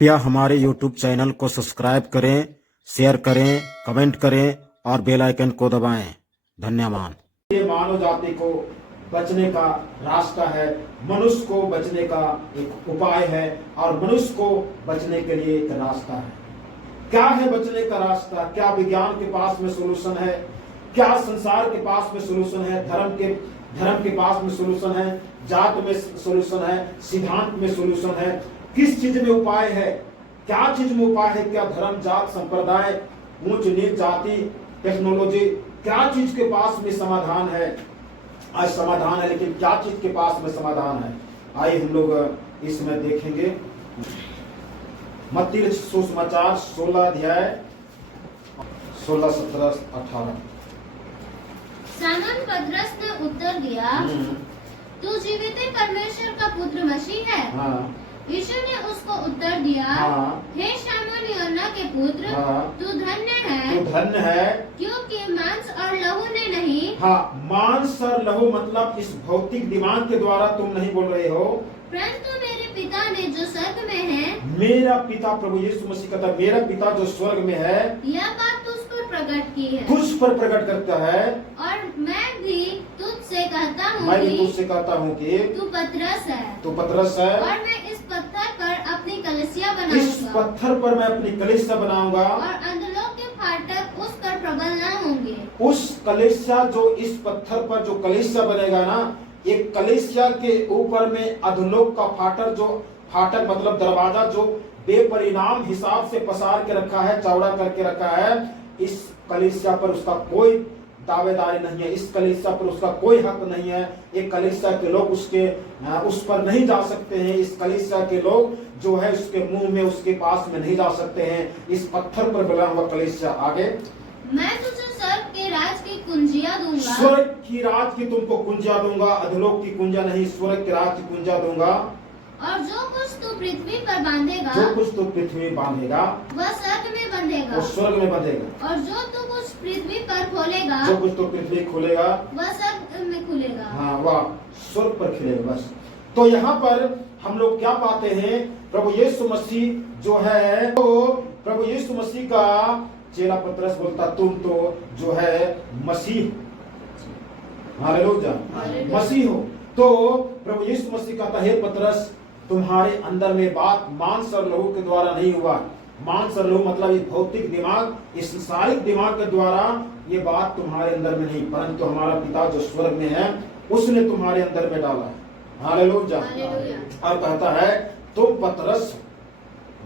कृपया हमारे YouTube channel को सब्सक्राइब करें, शेयर करें, कमेंट करें और बेल आइकन को दबाएं। धन्यवाद। ये मानव जाति को बचने का रास्ता है, मनुष्य को बचने का एक उपाय है और मनुष्य को बचने के लिए एक रास्ता है। क्या है बचने का रास्ता? क्या विज्ञान के पास में सोल्यूशन है? क्या संसार के पास में सोल्यूशन है? धर्म के पास में सोल्यूशन है? जात में सोल्यूशन है? सिद्धांत में सोल्यूशन है? किस चीज में उपाय है? क्या चीज में उपाय है? क्या धर्म, जात, संप्रदाय, ऊंच नीच जाति, टेक्नोलॉजी, क्या चीज के पास में समाधान है? आज समाधान है, लेकिन क्या चीज के पास में समाधान है? आइए हम लोग इसमें देखेंगे। मत्ती सुसमाचार 16 अध्याय 16, 17, 18। सामन पतरस ने उत्तर दिया, तू जीवित परमेश्वर का पुत्र मसीह है। हाँ। यीशु ने उसको उत्तर दिया, हाँ। हे शामोन योना के पुत्र, हाँ। तू धन्य है, तू धन्य है, क्योंकि मांस और लहू ने नहीं। हाँ, मांस और लहू मतलब इस भौतिक दिमाग के द्वारा तुम नहीं बोल रहे हो, परंतु मेरे पिता ने जो स्वर्ग में है। मेरा पिता, प्रभु यीशु मसीह कहता, मेरा पिता जो स्वर्ग में है, यह बात तुझ पर प्रकट की है। तुझ पर प्रकट करता है। और मैं भी तुझसे कहता हूँ मैं भी कि तुझसे कहता हूँ कि तू पतरस है, तू पतरस है, और मैं इस पत्थर पर अपनी कलसिया इस बनाऊंगा, पत्थर पर मैं अपनी कलीसिया बनाऊंगा, और अधोलोक के फाटक उस पर प्रबल न होंगे। उस कलीसिया जो इस पत्थर पर जो कलीसिया बनेगा ना, एक कलीसिया के ऊपर में अधोलोक का फाटक मतलब दरवाजा जो बेपरिणाम हिसाब से पसार के रखा है, चौड़ा करके रखा है। इस कलीसिया पर उसका कोई दावेदारी नहीं है, इस कलीसिया पर उसका कोई हक नहीं है। एक कलीसिया के लोग उस पर नहीं जा सकते हैं। इस कलीसिया के लोग जो है उसके मुंह में, उसके पास में नहीं जा सकते हैं। इस पत्थर पर बना हुआ कलीसिया। आगे, मैं तुझे स्वर्ग के राज की कुंजियां दूंगा। स्वर्ग की राज की तुमको कुंजिया दूंगा, अधोलोक की कुंजिया नहीं, स्वर्ग की राज की कुंजिया दूंगा। और जो कुछ तू पृथ्वी पर बांधेगा, जो कुछ तू पृथ्वी बांधेगा वह स्वर्ग में बंधेगा, वो स्वर्ग में बंधेगा, और जो तू कुछ पृथ्वी पर खोलेगा, जो कुछ तो पृथ्वी खोलेगा वह स्वर्ग में खुलेगा। हाँ, वह स्वर्ग पर खिलेगा। बस। तो यहाँ पर हम लोग क्या पाते हैं? प्रभु यीशु मसीह जो है, तो प्रभु यीशु मसीह का चेला पतरस बोलता, तुम तो जो है मसीह, हालेलुया, मसीह हो। तो प्रभु यीशु मसीह कहता है, पतरस, तुम्हारे अंदर में बात मांस और लहू के द्वारा नहीं हुआ। मांस और लहू मतलब ये भौतिक दिमाग, इस संसारिक दिमाग के द्वारा ये बात तुम्हारे अंदर में नहीं, परंतु हमारा पिता जो स्वर्ग में है उसने तुम्हारे अंदर में डाला है। हालेलुया। और कहता है, तुम पतरस,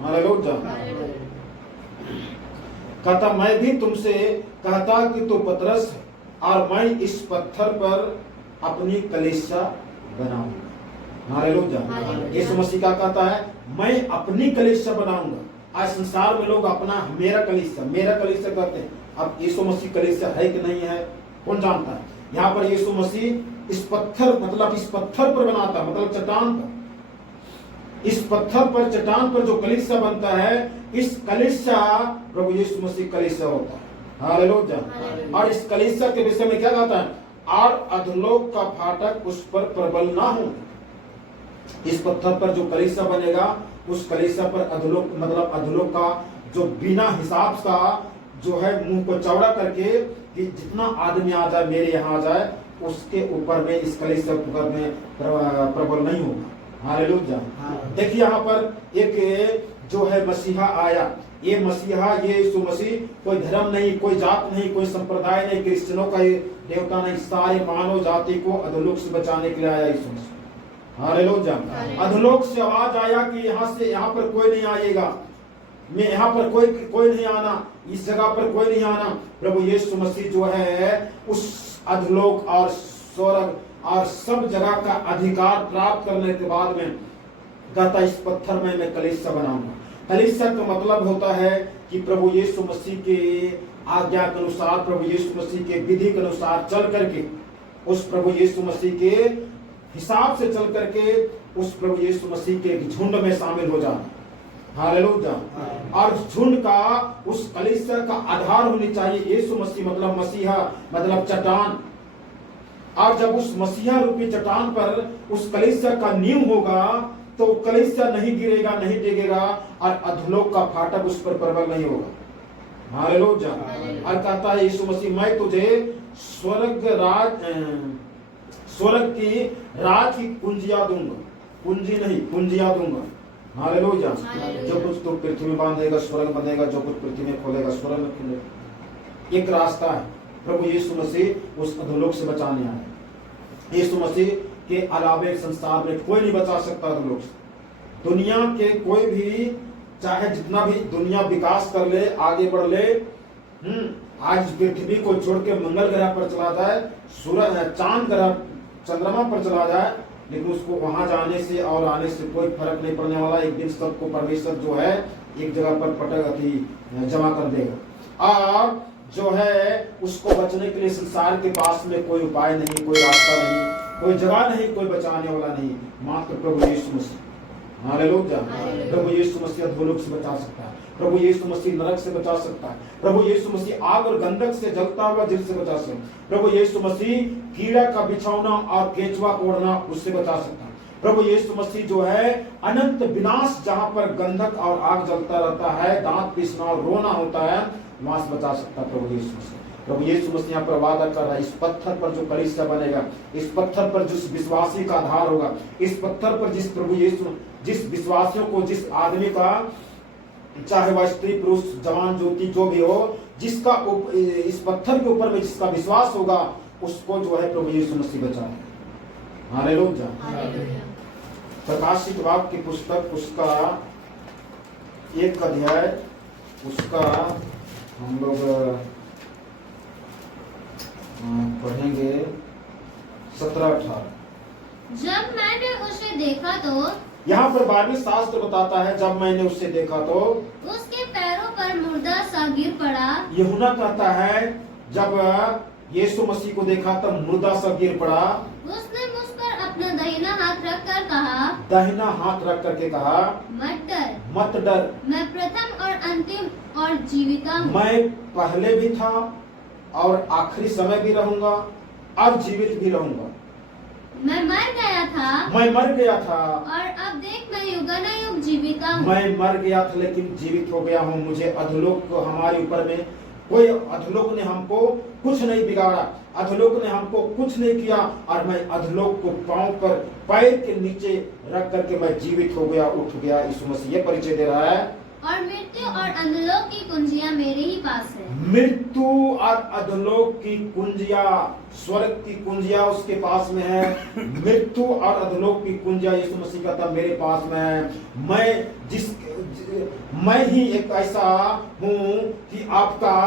हालेलुया, कहता मैं भी तुमसे कहता कि तू पतरस है, और मैं इस पत्थर पर अपनी कलीसिया बनाऊंगा। हालेलुया। यीशु मसीह का कहता है, मैं अपनी कलीसिया बनाऊंगा। आज संसार में लोग अपना मेरा कलीसिया कहते हैं। अब यीशु मसीह कलीसिया है कि नहीं है कौन जानता है? यहाँ पर यीशु मसीह इस पत्थर पर बनाता, मतलब चट्टान पर, इस पत्थर पर, चट्टान पर जो कलीसिया बनता है, इस कलीसिया प्रभु यीशु मसीह कलीसिया होता है। हालेलुया। और इस कलीसिया के विषय में क्या कहता है? और अधोलोक का फाटक उस पर प्रबल ना हो। इस पत्थर पर जो कलीसिया बनेगा, उस कलीसिया पर अधोलोक मतलब अधोलोक का जो बिना हिसाब का जो है मुंह को चौड़ा करके कि जितना आदमी आ जाए, मेरे यहाँ आ जाए, उसके ऊपर में इस कलीसिया ऊपर में प्रबल नहीं होगा। हालेलुया। देखिए यहाँ पर एक जो है मसीहा आया। ये मसीहा, ये यीशु मसीह कोई धर्म नहीं, कोई जात नहीं, कोई संप्रदाय नहीं, क्रिश्चियनों का देवता नहीं, सारे मानव जाति को अधोलोक से बचाने के लिए आया यीशु मसीह। हालेलुया। अधोलोक से आवाज आया कि यहाँ पर कोई नहीं आएगा, मैं यहाँ पर कोई नहीं आना, इस जगह पर कोई नहीं आना। प्रभु यीशु मसीह जो है उस अधोलोक और स्वर्ग और सब जगह का अधिकार प्राप्त करने के बाद में कहता, इस पत्थर में मैं कलीसिया बनाऊंगा। कलीसिया का मतलब होता है कि प्रभु यीशु मसीह के आज्ञा के अनुसार, प्रभु यीशु मसीह के विधि के अनुसार चल करके, उस प्रभु यीशु मसीह के हिसाब से चल करके उस प्रभु यीशु मसीह के झुंड में शामिल हो जाना। हालेलुया। और झुंड का, उस कलीसिया का आधार होनी चाहिए यीशु मसीह, मतलब मसीहा, मतलब चट्टान। और जब उस मसीहा रूपी चट्टान पर उस कलीसिया का नींव होगा, तो कलीसिया नहीं गिरेगा, नहीं टिकेगा और अधोलोक का फाटक उस पर प्रबल नहीं होगा। हालेलुया। और कहता है यीशु मसीह, मैं तुझे स्वर्ग की राज की कुंजियां दूंगा, कुंजी नहीं कुंजियां दूंगा। हालेलुया। जो कुछ तू पृथ्वी में बांधेगा स्वर्ग में बंधेगा, जो कुछ पृथ्वी में खोलेगा स्वर्ग में खुलेगा। एक रास्ता है, प्रभु यीशु मसीह उस अधोलोक से बचाने आए। यीशु मसीह के अलावे संसार में कोई नहीं बचा सकता अधोलोक से। दुनिया के कोई भी, चाहे जितना भी दुनिया विकास कर ले, आगे बढ़ ले, आज पृथ्वी को छोड़ के मंगल ग्रह पर चला जाए, सूरज चांद ग्रह चंद्रमा पर चला जाए, लेकिन उसको वहां जाने से और आने से कोई फर्क नहीं पड़ने वाला। एक दिन सबको परमेश्वर जो है एक जगह पर पटक जमा कर देगा। और जो है उसको बचने के लिए संसार के पास में कोई उपाय नहीं, कोई रास्ता नहीं, कोई जगह नहीं, कोई बचाने वाला नहीं, मात्र प्रभु यीशु मसीह। हालेलुया। प्रभु यीशु मसीह अधोलोक से बचा सकता है, प्रभु यीशु मसीह नरक से बचा सकता है, प्रभु यीशु मसीह आग और गंधक से जलता हुआ दिल से बचा सकता है, प्रभु यीशु मसीह कीड़ा का बिछौना और केंचुआ को ओढ़ना उससे बचा सकता है। प्रभु यीशु मसीह जो है अनंत विनाश, जहां पर गंधक और आग जलता रहता है, दांत पीसना और रोना होता है, वहां से बचा सकता है प्रभु यीशु मसीह। प्रभु यीशु मसीह यहाँ पर वादा कर रहा है, इस पत्थर पर जो कलीसिया बनेगा, इस पत्थर पर जिस विश्वासी का आधार होगा, इस पत्थर पर जिस प्रभु यीशु, जिस विश्वासियों को, जिस आदमी का, चाहे वह स्त्री पुरुष जवान ज्योति जो भी हो, जिसका इस पत्थर के ऊपर में जिसका विश्वास होगा, उसको जो है प्रभु यीशु मसीह बचाए। हालेलुया। प्रकाशित वाक्य की पुस्तक, उसका 1 अध्याय, उसका हम लोग पढ़ेंगे 17-18। जब मैंने उसे देखा तो, यहाँ पर 12वें शास्त्र बताता है, जब मैंने उसे देखा तो उसके पैरों पर मुर्दा सा गिर पड़ा। यूहन्ना कहता है जब यीशु मसीह को देखा तब मुर्दा सा गिर पड़ा। उसने मुझ पर अपना दाहिना हाथ रखकर कहा, दाहिना हाथ रख करके कहा, मत डर, मत डर, मैं प्रथम और अंतिम और जीविता हूँ। मैं पहले भी था और आखिरी समय भी रहूंगा और जीवित भी रहूंगा। मैं मर गया था, मैं मर गया था और अब देख मैं युगानुयुग जीविता हूँ। मैं मर गया था लेकिन जीवित हो गया हूँ। मुझे अधोलोक को, हमारे ऊपर में कोई, अधोलोक ने हमको कुछ नहीं बिगाड़ा, अधोलोक ने हमको कुछ नहीं किया, और मैं अधोलोक को पांव पर, पैर के नीचे रख करके मैं जीवित हो गया, उठ गया। यीशु मसीह ये परिचय दे रहा है। और मृत्यु और अधोलोक की कुंजियां मेरे ही पास है। मृत्यु और अधोलोक की कुंजिया, स्वर्ग की कुंजिया उसके पास में है। मृत्यु और अधोलोक की कुंजिया यीशु मसीह का मेरे पास में है। मैं ही एक ऐसा हूँ कि आपका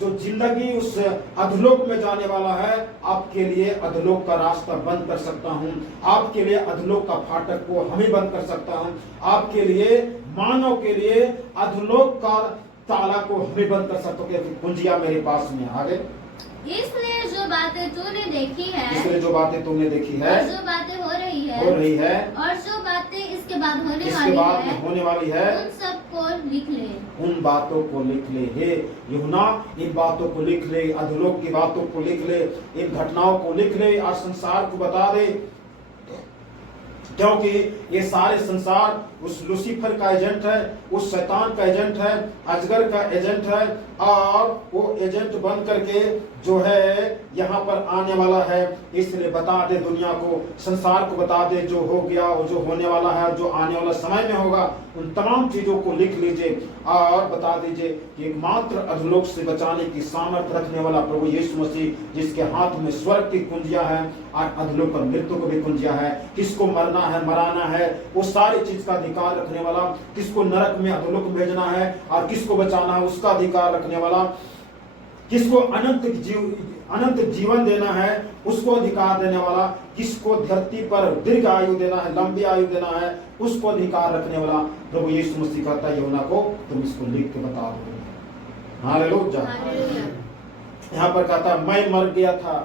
जो जिंदगी उस अधोलोक में जाने वाला है, आपके लिए अधोलोक का रास्ता बंद कर सकता हूँ, आपके लिए अधोलोक का फाटक को हम ही बंद कर सकता हूँ, आपके लिए, मानव के लिए अधोलोक का ताला को हम ही बंद कर सकता हूँ, क्योंकि कुंजिया मेरे पास में। आगे, इसलिए जो बातें तूने देखी है, इसलिए जो बातें तुमने देखी है, और जो बातें हो रही है, और जो बातें इसके बाद होने वाली है, उन सबको लिख ले। उन बातों को लिख ले। हे यूहन्ना, इन बातों को लिख ले, अधोलोक की बातों को लिख ले, इन घटनाओं को लिख ले और संसार को बता दे, क्योंकि ये सारे संसार उस लूसीफर का एजेंट है, उस शैतान का एजेंट है, अजगर का एजेंट है, और वो एजेंट बन करके जो है यहाँ पर आने वाला है। इसलिए बता दे दुनिया को, संसार को बता दे जो हो गया और जो होने वाला है, जो आने वाला समय में होगा, उन तमाम चीजों को लिख लीजिए और बता दीजिए कि एकमात्र अधोलोक से बचाने की सामर्थ्य रखने वाला प्रभु यीशु मसीह, जिसके हाथ में स्वर्ग की कुंजिया है और अधोलोक और मृत्यु को भी कुंजिया है। किसको मरना है, मराना है, वो सारी चीज का अधिकार रखने वाला, किसको नरक में, अधोलोक में भेजना है और किसको बचाना है उसका अधिकार रखने वाला, किसको अनंत जीवन देना है उसको अधिकार देने वाला, किसको धरती पर दीर्घ आयु देना है, लंबी आयु देना है, उसको अधिकार रखने वाला प्रभु यीशु मसीह कहता है यूहन्ना को, तुम इसको लिख के बता दो। हालेलुया। यहाँ पर कहता है मैं मर गया था,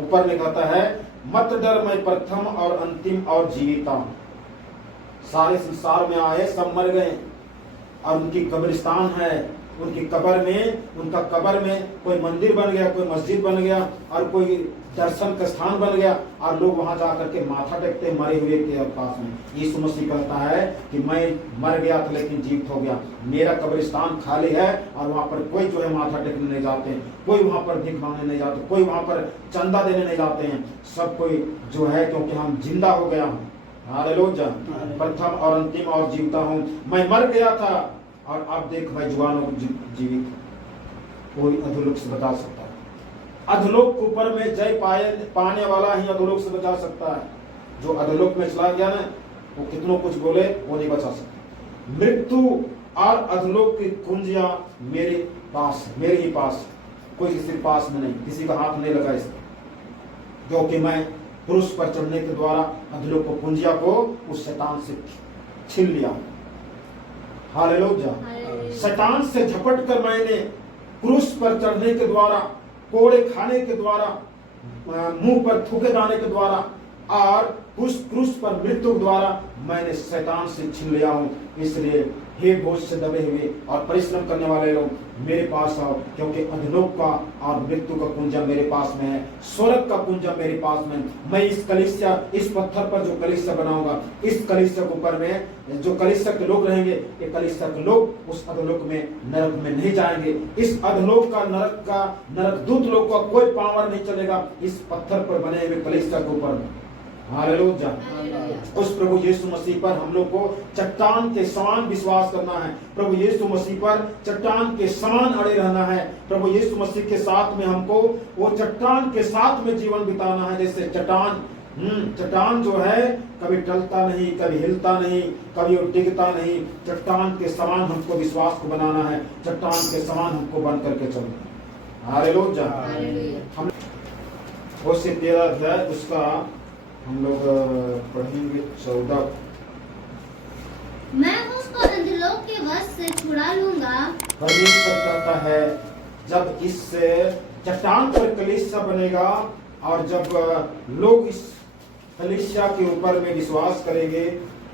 ऊपर में कहता है मत डर, मैं प्रथम और अंतिम और जीविता हूं। सारे संसार में आए सब मर गए और उनकी कब्रिस्तान है, उनकी कब्र में, उनका कब्र में कोई मंदिर बन गया, कोई मस्जिद बन गया और कोई दर्शन का स्थान बन गया और लोग वहां जाकर के माथा टेकते हैं मरे हुए के पास में। यीशु मसीह कहता है कि मैं मर गया था लेकिन जीवित हो गया, मेरा कब्रिस्तान खाली है और वहां पर कोई जो है माथा टेकने नहीं जाते हैं, कोई वहां पर भीख मांगने नहीं जाते, कोई वहां पर चंदा देने नहीं जाते हैं, सब कोई जो है क्योंकि हम जिंदा हो गया हूँ। हालेलुया, प्रथम और अंतिम और जीवता हूँ। मैं मर गया था और अब देख मैं जुआन हूँ, जीवित। कोई अधोलोक से बचा सकता है? अधोलोक के ऊपर में जय पाने वाला ही अधोलोक से बचा सकता है। जो अधोलोक में चला गया ना, वो कितनों कुछ बोले वो नहीं बचा सकता। मृत्यु और अधोलोक की कुंजियां मेरे पास है, मेरे ही पास, कोई किसी के पास में नहीं, किसी का हाथ नहीं लगा इसमें, क्योंकि मैं क्रूस पर चढ़ने के द्वारा अधोलोक को कुंजिया को उस शैतान से छीन लिया। हालेलुया, शैतान से झपट कर मैंने क्रूस पर चढ़ने के द्वारा, कोड़े खाने के द्वारा, मुंह पर थूके जाने के द्वारा और उस क्रूस पर मृत्यु के द्वारा मैंने शैतान से छीन लिया हूं। इसलिए हे बोझ से दबे हुए और परिश्रम करने वाले लोग मेरे पास आओ, क्योंकि अधोलोक का और मृत्यु का कुंजा मेरे पास में है, स्वर्ग का कुंजा मेरे पास में। मैं इस कलीसिया, इस पत्थर पर जो कलीसिया बनाऊंगा, इस कलीसिया के ऊपर में जो कलीसिया के लोग रहेंगे, ये कलीसिया के लोग उस अधोलोक में, नरक में नहीं जाएंगे। इस अधोलोक का, नरक दूत लोग का कोई पावर नहीं चलेगा इस पत्थर पर बने हुए कलीसिया के ऊपर। हालेलुया, उस प्रभु यीशु मसीह पर हम लोग को चट्टान के समान विश्वास करना है। प्रभु यीशु मसीह पर चट्टान के समान अड़े रहना है। प्रभु यीशु मसीह के साथ में हमको वो चट्टान के साथ में जीवन बिताना है। जैसे चट्टान जो है कभी टलता नहीं, कभी हिलता नहीं, कभी डिगता नहीं। चट्टान के समान हमको विश्वास को बनाना है, चट्टान के समान हमको बन करके चलना है। हालेलुया। हम उससे 13 अध्याय उसका हम लोग पढ़ेंगे 14। मैं उसको अंधलोक के वश से छुड़ा लूंगा। परमेश्वर कहता है जब इस चट्टान पर कलीसिया बनेगा और जब लोग इस कलीसिया के ऊपर में विश्वास करेंगे,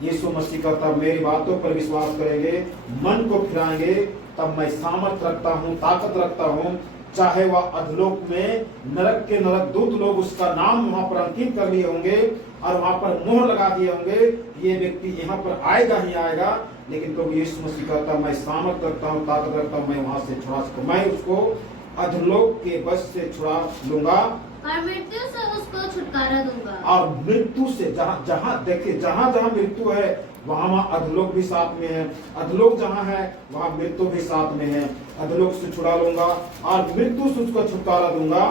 यीशु मसीह कहता मेरी बातों पर विश्वास करेंगे, मन को फिराएंगे, तब मैं सामर्थ रखता हूँ, ताकत रखता हूँ। चाहे वह अधलोक में नरक के नरक दूत लोग उसका नाम वहां पर अंकित कर लिए होंगे और वहां पर मोहर लगा दिए होंगे, ये व्यक्ति यहाँ पर आएगा ही आएगा, लेकिन प्रभु यीशु मसीह कहता मैं सामर्थ रखता हूँ, ताकत रखता हूँ, मैं वहां से छुड़ा सकता हूँ, मैं उसको अधलोक के वश से छुड़ा लूंगा और मृत्यु से उसको छुटकारा दूंगा। और मृत्यु से जहाँ देखिए, जहाँ मृत्यु है वहां अधलोक भी साथ में है, अधलोक जहाँ है वहां मृत्यु भी साथ में है। अधलोक से छुड़ा लूंगा और मृत्यु से उसको छुटकारा दूंगा।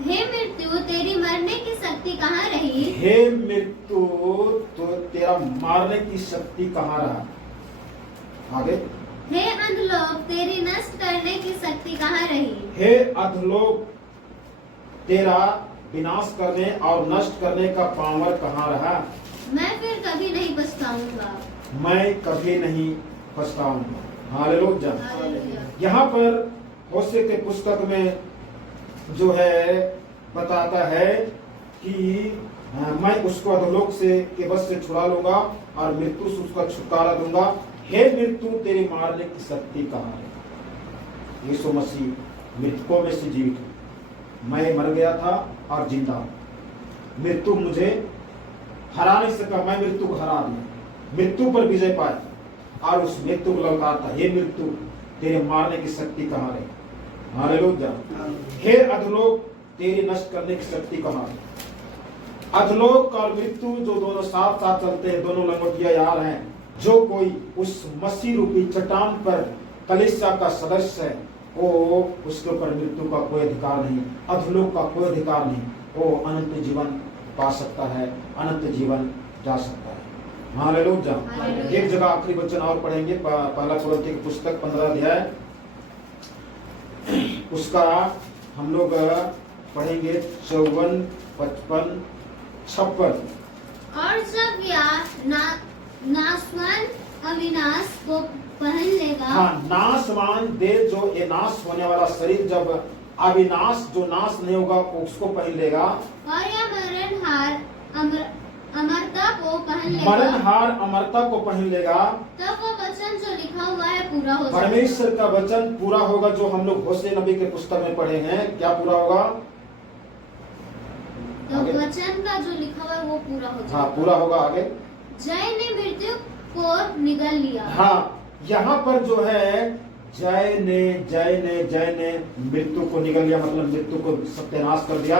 हे मृत्यु तेरी मरने की शक्ति कहाँ रही? हे मृत्यु तो तेरा मारने की शक्ति कहाँ रहा? आगे, हे अधलोक तेरी नष्ट करने की शक्ति कहाँ रही? हे अधलोक तेरा विनाश करने और नष्ट करने का पावर कहाँ रहा? मैं फिर कभी नहीं पछताऊंगा। मैं कभी नहीं पछताऊंगा। हालेलुया। यहाँ पर होशे के पुस्तक में जो है बताता है कि मैं उसको अधोलोक से के वश से छुड़ा लूंगा और मृत्यु से उसका छुटकारा दूंगा। हे मृत्यु तेरी मारने की शक्ति कहाँ है? यीशु मसीह मृतकों में से जीवित हूँ, मैं मर गया था और जिंदा हूँ। मृत्यु मुझे हरा नहीं सका, मैं मृत्यु को हरा दिया, मृत्यु पर विजय पाया और उस मृत्यु को लौटाता, हे मृत्यु तेरे मारने की शक्ति कहाँ रही? हालेलुया। हे अधलोक तेरी नष्ट करने की शक्ति कहाँ है? अधलोक और मृत्यु जो दोनों साथ साथ चलते हैं, दोनों लंगोटिया यार हैं। जो कोई उस मसीह रूपी चट्टान पर कलीसिया का सदस्य है, वो उसके ऊपर मृत्यु का कोई अधिकार नहीं, अधलोक का कोई अधिकार नहीं। वो अनंत जीवन पा सकता है, अनंत जीवन जा सकता है। हालेलुया। एक जगह आखिरी वचन और पढ़ेंगे, पहला कुरिन्थियों की पुस्तक 15 अध्याय, उसका हम लोग पढ़ेंगे 54, 55, 56। और जब नाशवान अविनाश को पहन लेगा। हाँ, नाशवान देह जो ये नाश होने वाला शरीर जब अविनाश जो नाश नहीं होगा उसको पहन लेगा और यह मरणहार अमरता को पहन लेगा। मरणहार अमरता को पहन लेगा। तब वो वचन जो लिखा हुआ है पूरा हो जाएगा। परमेश्वर का वचन पूरा होगा जो हम लोग होशे नबी के पुस्तक में पढ़े हैं। क्या पूरा होगा? तो आगे। वचन का जो लिखा हुआ है वो पूरा हो हाँ जाएगा। पूरा होगा आगे। जय ने मृत्यु को निगल लिया। हाँ यहाँ पर जो है जय ने मृत्यु को निगल लिया, मतलब मृत्यु को सत्यानाश कर दिया।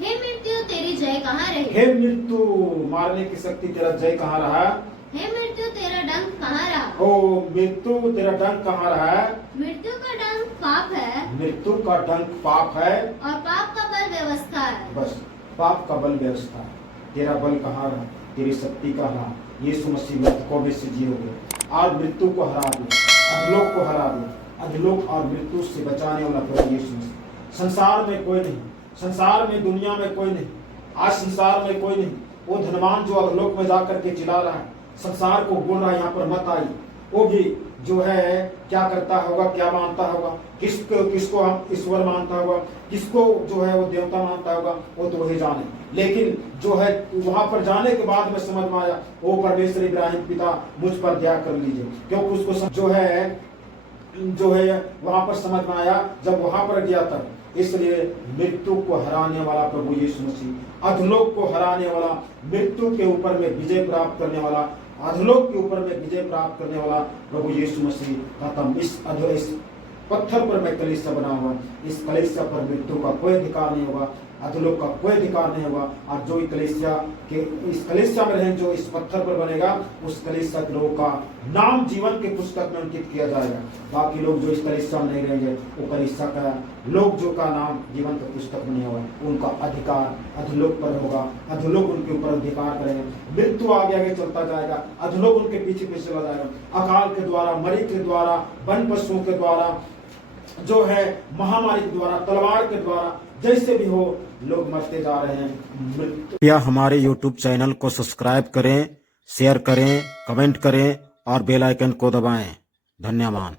हे मृत्यु तेरी जय कहाँ रही? हे मृत्यु, मारने की शक्ति तेरा जय कहाँ रहा? हे मृत्यु तेरा डंक कहाँ रहा? ओ मृत्यु तेरा डंक कहाँ रहा है? मृत्यु का डंक पाप है मृत्यु का डंक पाप है और पाप का बल व्यवस्था है। बस पाप का बल व्यवस्था है। तेरा बल कहाँ रहा? तेरी शक्ति कहाँ रहा? यीशु मसीह मृतकों में से जी हो गए और मृत्यु को हरा दिया, अधलोक को हरा दिया। अधलोक और मृत्यु से बचाने वाला प्रभु यीशु मसीह। संसार में कोई नहीं, संसार में दुनिया में कोई नहीं, आज संसार में कोई नहीं। वो धनवान जो अधलोक में जाकर के चिल्ला रहा है, संसार को बोल रहा है यहाँ पर मत आई, वो भी जो है क्या करता होगा, क्या मानता होगा, किसको हम ईश्वर मानता होगा, किसको जो है वो देवता मानता होगा, वो तो वही जाने। लेकिन जो है वहां पर जाने के बाद में समझ में आया, वो परमेश्वर इब्राहिम पिता मुझ पर दया कर लीजिए, क्योंकि उसको जो है वहां पर समझ में आया जब वहां पर गया था। इसलिए मृत्यु को हराने वाला प्रभु यीशु मसीह, अधलोक को हराने वाला, मृत्यु के ऊपर में विजय प्राप्त करने वाला, अधलोक के ऊपर में विजय प्राप्त करने वाला प्रभु यीशु मसीह कहता इस पत्थर पर मैं कलीसिया बना हुआ, इस कलीसिया पर मृत्यु का कोई अधिकार नहीं होगा, अधलोक का कोई अधिकार नहीं होगा। और जो इस कलीसिया में रहे, जो इस पत्थर पर बनेगा, उस कलीसिया के लोगों का नाम जीवन के पुस्तक में अंकित किया जाएगा। बाकी लोग जो इस कलीसिया में नहीं रहेंगे, वो कलीसिया का लोग जो का नाम जीवन के पुस्तक में नहीं होगा, उनका अधिकार अधलोक पर होगा, अधलोक उनके ऊपर अधिकार करेंगे। मृत्यु आगे आगे चलता जाएगा, अधलोक उनके पीछे पीछे चला जाएगा। अकाल के द्वारा, मरी के द्वारा, वन पशुओं के द्वारा, जो है महामारी के द्वारा, तलवार के द्वारा, जैसे भी हो लोग मरते जा रहे हैं। कृपया हमारे YouTube चैनल को सब्सक्राइब करें, शेयर करें, कमेंट करें और बेल आइकन को दबाएं। धन्यवाद।